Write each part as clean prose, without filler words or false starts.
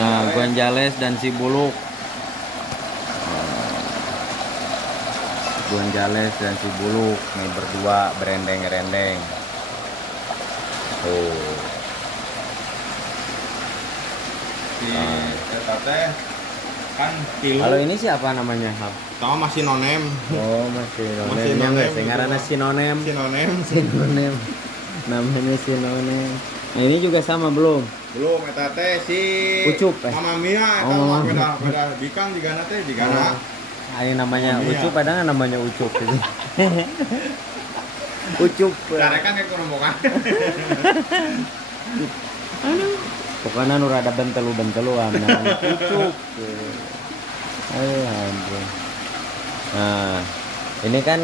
Nah, Gonzales dan Sibuluk. Gonzales dan Sibuluk nih berdua berendeng-rendeng. Tuh. Si teh kan kilo. Kalau ini siapa namanya, Hap? Sama masih nonem. Oh, masih nonem. Masih Yang nonem sengarannya gitu. Sinonem. Sinonem. Sinonem. Namanya Sinonem. Nah, ini juga sama belum? Belum eta teh si Ucup, Mama Mia eta Oh, mah Mama. beda bikang digana teh digana. Ini namanya Mama Mia. Ucup, ada nggak namanya Ucup gitu? Ucup. Carekan kayak kurang Pokoknya nur ada bentelu-benteluan namanya Ucup. Ampun. Nah, ini kan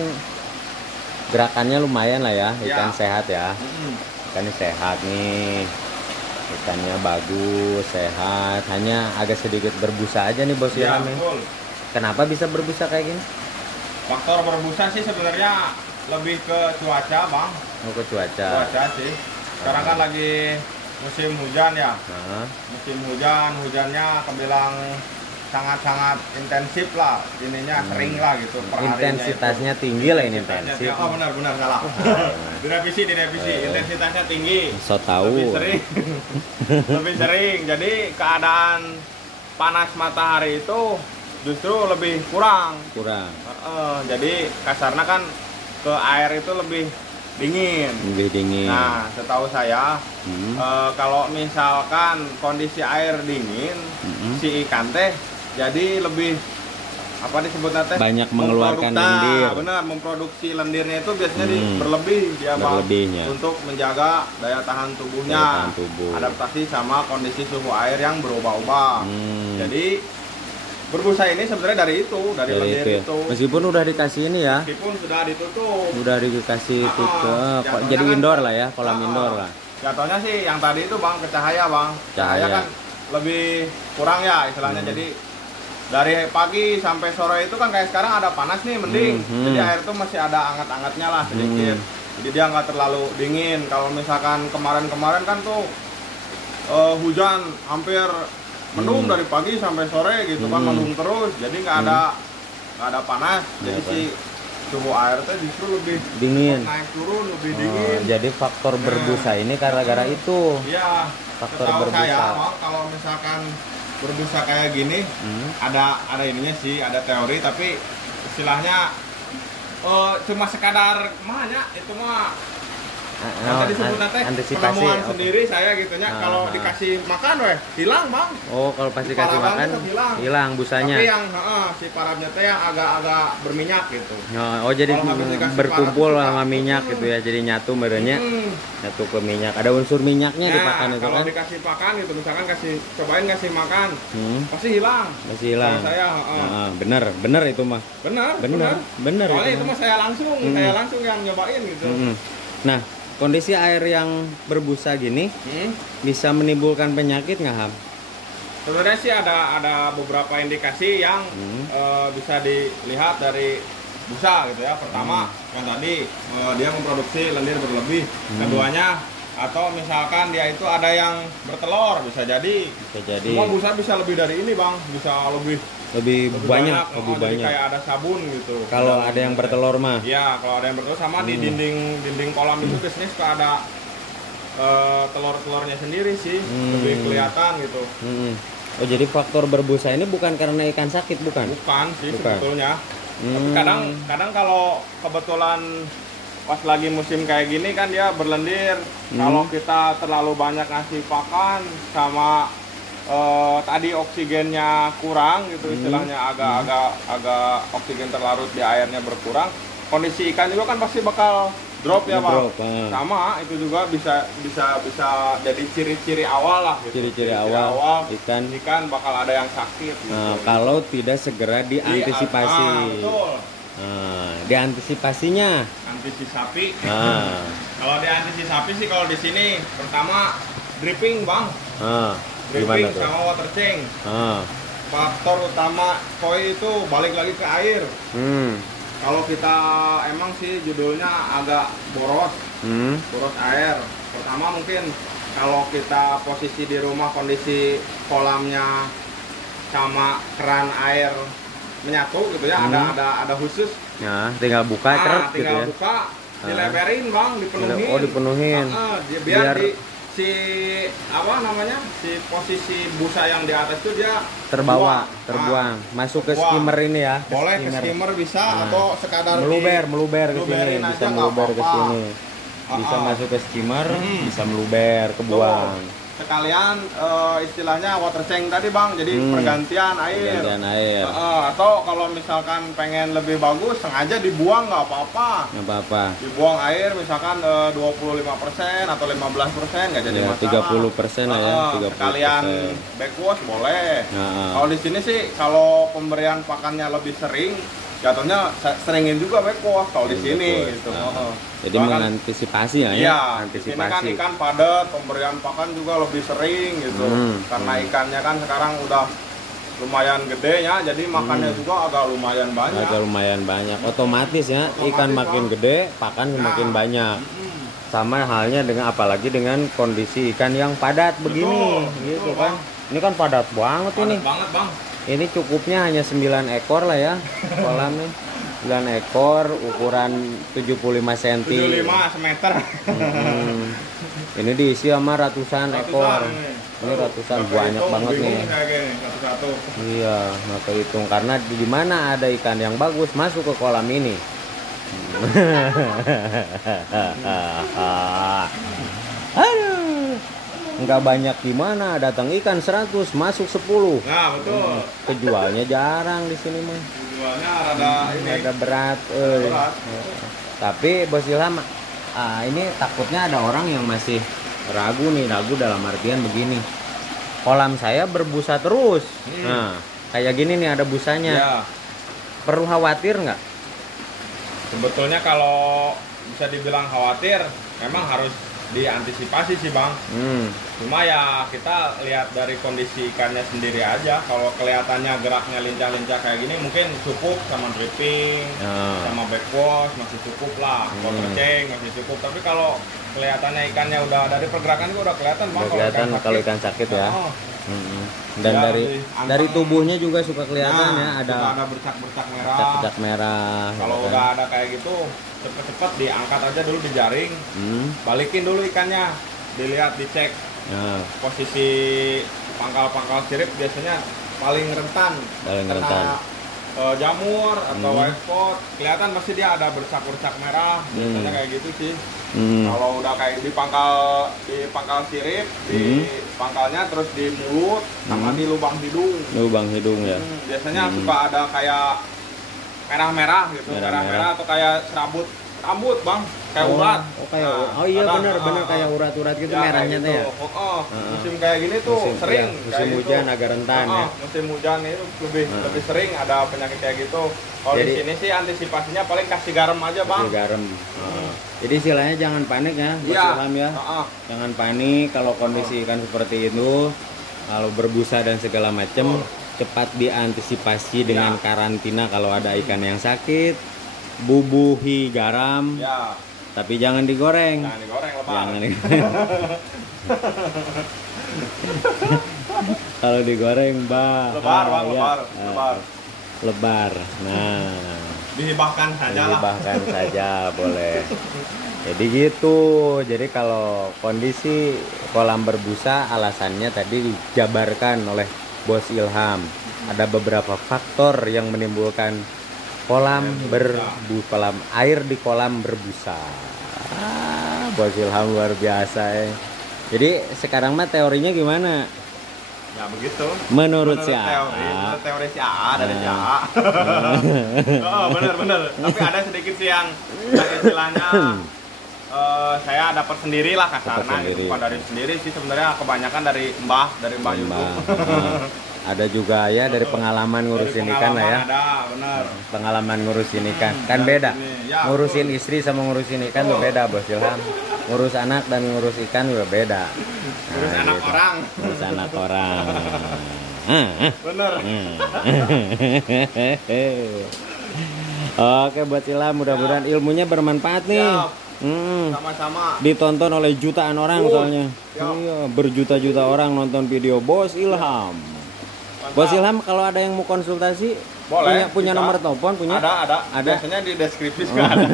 gerakannya lumayan lah ya, ikan Ya. sehat ya. Ikannya sehat nih. Ikannya bagus, sehat. Hanya agak sedikit berbusa aja nih bos Ya, ya. Nih. betul. Kenapa bisa berbusa kayak gini? Faktor berbusa sih sebenarnya lebih ke cuaca, Bang. Oh, ke cuaca. Cuaca sih. Sekarang kan lagi musim hujan ya. Nah, Musim hujan, hujannya kebilang sangat-sangat intensif lah, ininya kering lah gitu. perharinya intensitasnya itu. tinggi lah ini Intensitasnya intensif. tinggi. Oh benar salah. direvisi. Intensitasnya tinggi. So tahu. Lebih sering. Lebih sering. Jadi keadaan panas matahari itu justru lebih kurang. Kurang. Jadi kasarnya kan ke air itu lebih dingin. Lebih dingin. Nah, setahu saya kalau misalkan kondisi air dingin, si ikan teh jadi lebih apa disebutnya teh? Banyak mengeluarkan lendir. Benar, memproduksi lendirnya itu biasanya berlebih dia Bang. Berlebihnya. Untuk menjaga daya tahan tubuhnya. Daya tahan tubuh. Adaptasi sama kondisi suhu air yang berubah-ubah. Jadi berbusa ini sebenarnya dari lendir ya. itu. Meskipun udah dikasih ini ya, Meskipun sudah ditutup. udah dikasih tutup, jatuhnya jadi kan- indoor lah ya, kolam indoor lah. Jatuhnya sih yang tadi itu Bang ke cahaya Bang. Cahaya. Cahaya kan lebih kurang ya istilahnya. Jadi dari pagi sampai sore itu kan kayak sekarang ada panas nih mending. Jadi air itu masih ada anget-angetnya lah sedikit. Jadi dia nggak terlalu dingin. Kalau misalkan kemarin-kemarin kan tuh hujan hampir mendung dari pagi sampai sore gitu kan, mendung terus. Jadi nggak ada panas. Jadi si suhu air teh justru lebih Dingin. naik turun lebih dingin. Jadi faktor berbusa ini gara-gara itu. Iya, Faktor setahu berbusa. saya Bang, kalau misalkan berbusa kayak gini ada ininya sih, ada teori, tapi istilahnya cuma sekadar mahnya itu mah tadi sebutnya teh antisipasi. penemuan Oh. sendiri saya gitunya. Kalau dikasih makan hilang Bang. Oh, kalau pasti Si kasih parabnya makan tuh hilang busanya. Tapi yang si parabnya teh yang agak berminyak gitu. Oh, jadi Kalau habis dikasih berkumpul parab, sama minyak gitu ya, jadi nyatu merenya. Nyatu ke minyak. Ada unsur minyaknya di pakan itu kalau kan? dikasih pakan gitu, misalkan cobain kasih makan, pasti hilang. Masih hilang. Kalau saya, bener itu mah. benar. Bener Soalnya itu mah. mah saya langsung yang nyobain gitu. Nah, kondisi air yang berbusa gini bisa menimbulkan penyakit nggak, Ham? Sebenarnya sih ada beberapa indikasi yang bisa dilihat dari busa gitu ya. Pertama, yang tadi dia memproduksi lendir berlebih. Keduanya, atau misalkan dia itu ada yang bertelur, bisa jadi. Semua busa bisa lebih dari ini Bang, bisa lebih banyak. Jadi kayak ada sabun gitu. Kalau ada yang bertelur mah. Iya, kalau ada yang bertelur sama di dinding kolam itu biasanya suka ada telur-telurnya sendiri sih, lebih kelihatan gitu. Oh, jadi faktor berbusa ini bukan karena ikan sakit, bukan? Bukan sih Bukan. sebetulnya. Tapi kadang kalau kebetulan pas lagi musim kayak gini kan dia berlendir. Kalau kita terlalu banyak ngasih pakan sama tadi oksigennya kurang gitu, istilahnya agak oksigen terlarut di airnya berkurang, kondisi ikan juga kan pasti bakal drop ya Bang. Sama itu juga bisa jadi ciri-ciri awal lah gitu. Ciri-ciri awal ikan bakal ada yang sakit gitu. Kalau tidak segera diantisipasi. Betul. Diantisipasinya Antisipasi. Kalau diantisipasi sih kalau di sini pertama dripping Bang. Dripping sama water change. Faktor utama koi itu balik lagi ke air. Kalau kita emang sih judulnya agak boros air. Pertama mungkin kalau kita posisi di rumah kondisi kolamnya sama keran air menyatu gitu ya, ada khusus. Ya, tinggal buka Tinggal gitu ya. buka, dilebarin bang, dipenuhin. Oh, dipenuhin. Biar si apa namanya, si posisi busa yang di atas itu dia terbuang, masuk ke skimmer ini ya. Boleh ke skimmer bisa, atau sekadar meluber ke sini, meluberin bisa aja, meluber ke apa-apa. sini. Bisa masuk ke skimmer, bisa meluber, kebuang. Sekalian istilahnya water change tadi bang, jadi pergantian air. Atau kalau misalkan pengen lebih bagus, sengaja dibuang nggak apa-apa. Nggak apa-apa. Dibuang air misalkan 25% atau 15% nggak jadi masalah. 30% lah ya. 30%. Sekalian backwash boleh. Kalau di sini sih kalau pemberian pakannya lebih sering, jatuhnya seringin juga backwash kalau di sini gitu. Jadi mengantisipasi ya, iya, antisipasi. Ini kan ikan padat, pemberian pakan juga lebih sering gitu. Karena ikannya kan sekarang udah lumayan gede ya, jadi makannya juga agak lumayan banyak. Otomatis ya, ikan makin gede, pakan semakin banyak. Sama halnya dengan, apalagi dengan kondisi ikan yang padat begini, gitu kan. Ini kan padat banget ini. Banget bang. Ini cukupnya hanya 9 ekor lah ya kolamnya. 9 ekor, ukuran 75 cm. 75 semeter. Ini diisi sama ratusan ekor. Ini ratusan, banyak banget nih. Satu-satu. Iya, nggak kehitung karena di mana ada ikan yang bagus masuk ke kolam ini. Aduh, nggak banyak di mana, datang ikan 100 masuk 10. Nah betul. Kejualnya jarang di sini mah. Kejualnya rada berat. Tapi Bos Ilham, ini takutnya ada orang yang masih ragu dalam artian begini. Kolam saya berbusa terus. Nah, kayak gini nih ada busanya. Ya. Perlu khawatir nggak? Sebetulnya kalau bisa dibilang khawatir, memang harus diantisipasi sih bang. Cuma ya kita lihat dari kondisi ikannya sendiri aja. Kalau kelihatannya geraknya lincah-lincah kayak gini, mungkin cukup sama dripping, sama backwash masih cukup lah. Water change masih cukup. Tapi kalau kelihatannya ikannya udah dari pergerakan juga udah kelihatan bang. Kelihatan kalau ikan sakit ya. Dan ya, dari tubuhnya juga suka kelihatan ya, ada bercak-bercak merah. Bercak merah. Kalau gitu udah ada kayak gitu, cepet-cepet diangkat aja dulu di jaring, balikin dulu ikannya, dilihat, dicek posisi pangkal-pangkal sirip biasanya paling rentan. Kena jamur atau white spot, kelihatan pasti dia ada bercak-bercak merah, biasanya kayak gitu sih. Kalau udah kayak di pangkal sirip, di pangkalnya, terus di mulut sama di lubang hidung ya. Biasanya suka ada kayak merah-merah gitu, merah-merah atau kayak serabut rambut bang, kayak urat. Iya benar kayak urat-urat gitu ya, merahnya tuh ya. Musim kayak gini tuh sering. Musim hujan gitu. Agak rentan ya. Musim hujan itu lebih sering ada penyakit kayak gitu. Kalau di sini sih antisipasinya paling kasih garam aja bang. Kasih garam. Jadi istilahnya jangan panik ya, Bos Ilham ya. Jangan panik kalau kondisi ikan seperti itu, kalau berbusa dan segala macam, cepat diantisipasi dengan karantina kalau ada ikan yang sakit. Bubuhi garam, tapi jangan digoreng. Jangan digoreng, lebar. Jangan digoreng. Kalau digoreng, lebar. Nah, dihibahkan saja boleh. Jadi gitu. Jadi kalau kondisi kolam berbusa, alasannya tadi dijabarkan oleh Bos Ilham. Ada beberapa faktor yang menimbulkan kolam air di kolam berbusa. Bos Ilham luar biasa ya. Jadi sekarang mah teorinya gimana? Ya begitu. Menurut si teori si AA dari si AA. Bener. Tapi ada sedikit sih yang istilahnya saya dapat sendiri lah kasarnya. Bukan dari sendiri sih sebenarnya, kebanyakan dari mbah YouTube. Ada juga ya dari pengalaman ngurusin ikan lah ya. Ada, benar. Pengalaman ngurusin ikan kan beda. Ngurusin istri sama ngurusin ikan tuh beda, Bos Ilham. Ngurus anak dan ngurus ikan juga beda. Ngurus anak orang. Ngurus anak orang. Bener. Oke, Bos Ilham, mudah-mudahan ilmunya bermanfaat nih. Sama-sama. Ditonton oleh jutaan orang soalnya. Siap. Iya, berjuta-juta orang nonton video Bos Ilham. Bos Ilham, kalau ada yang mau konsultasi, Boleh, punya bisa. nomor telepon, punya? Ada. Ada. Biasanya di deskripsi juga ada.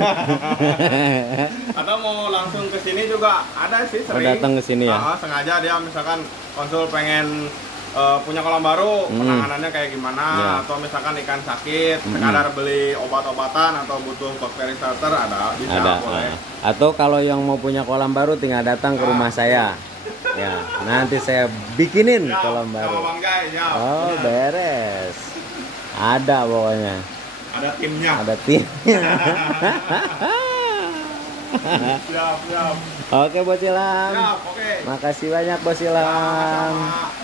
Atau mau langsung ke sini juga ada sih sering. datang ke sini ya? Sengaja dia misalkan konsul pengen punya kolam baru, penanganannya kayak gimana, Ya. atau misalkan ikan sakit, sekadar beli obat-obatan atau butuh bakteri starter ada, bisa Ada. boleh. Atau kalau yang mau punya kolam baru tinggal datang ke rumah saya. Ya, nanti saya bikinin Siap, kolam sama baru. Bang Jai, siap. Oh, beres. Ada pokoknya. Ada timnya. Ada tim. Siap. Oke, Bos Ilham. Siap, oke. Makasih banyak, Bos Ilham. Sama-sama.